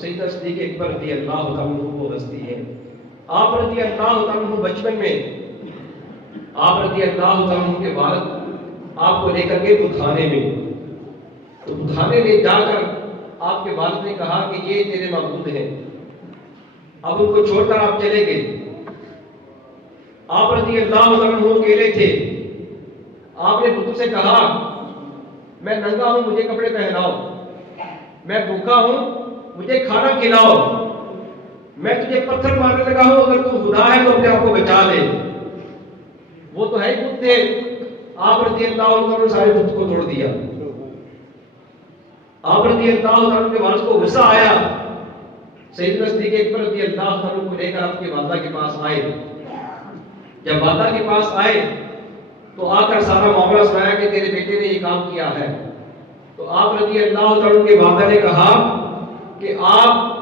سیدنا صدیق اکبر رضی اللہ عنہ وہ ہستی ہے۔ آپ رضی اللہ عنہ بچپن میں آپ رضی اللہ عنہ کے والد آپ کو لے کر گئے بتخانے میں، تو بتخانے لے جا کر آپ کے والد نے کہا کہ یہ تیرے معبود ہیں، اب ان کو چھوڑ کر آپ چلے گئے۔ آپ رضی اللہ عنہ اکیلے تھے، آپ نے بتوں سے کہا میں ننگا ہوں مجھے کپڑے پہناؤ، میں بھوکا ہوں مجھے کھانا کھلاؤ، میں تجھے پتھر مارنے لگا ہوں، اگر تو خدا ہے تو اپنے آپ کو بچا لے۔ وہ تو ہے بت تھے، آپ رضی اللہ عنہ نے سارے بت کو توڑ دیا۔ آپ رضی اللہ عنہ کے والد کو غصہ آیا، سیدنا صدیق اکبر رضی اللہ عنہ کو لے کر آپ کے والدہ کے پاس آئے۔ جب والدہ کے پاس آئے تو آ کر سارا معاملہ سنایا کہ تیرے بیٹے نے یہ کام کیا ہے۔ تو آپ رضی اللہ عنہ کے والدہ نے کہا کہ آپ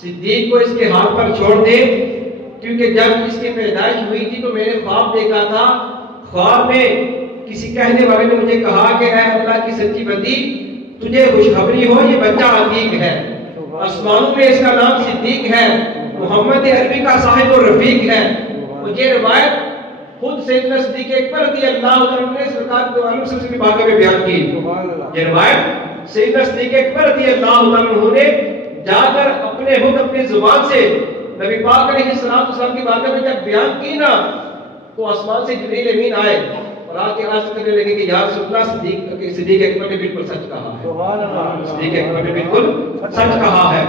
صدیق کو اس کے ہاتھ پر چھوڑ دیں، کیونکہ جب اس کی پیدائش ہوئی تھی تو میں نے خواب دیکھا تھا، خواب میں کسی کہنے والے نے مجھے کہا کہ اے اللہ کی سچی بندی تجھے خوشخبری ہو، یہ بچہ عتیق ہے، آسمانوں میں اس کا نام صدیق ہے، محمد عربی کا صاحب و رفیق ہے۔ اور یہ روایت خود سیدنا صدیق اکبر رضی اللہ عنہ نے سرکار دو عالم سے کی بارگاہ میں بیان کی۔ یہ روایت سیدنا صدیق اکبر رضی اللہ عنہ نے جا کر اپنے خود اپنی زبان سے نبی پاک علیہ السلام کی بارگاہ میں جب بیان کی نا تو آسمان سے جبریل امین آئے اور آ کے عرض کرنے لگے کہ یا رسول اللہ صدیق اکبر نے بالکل سچ کہا ہے، صدیق اکبر نے بالکل سچ کہا ہے۔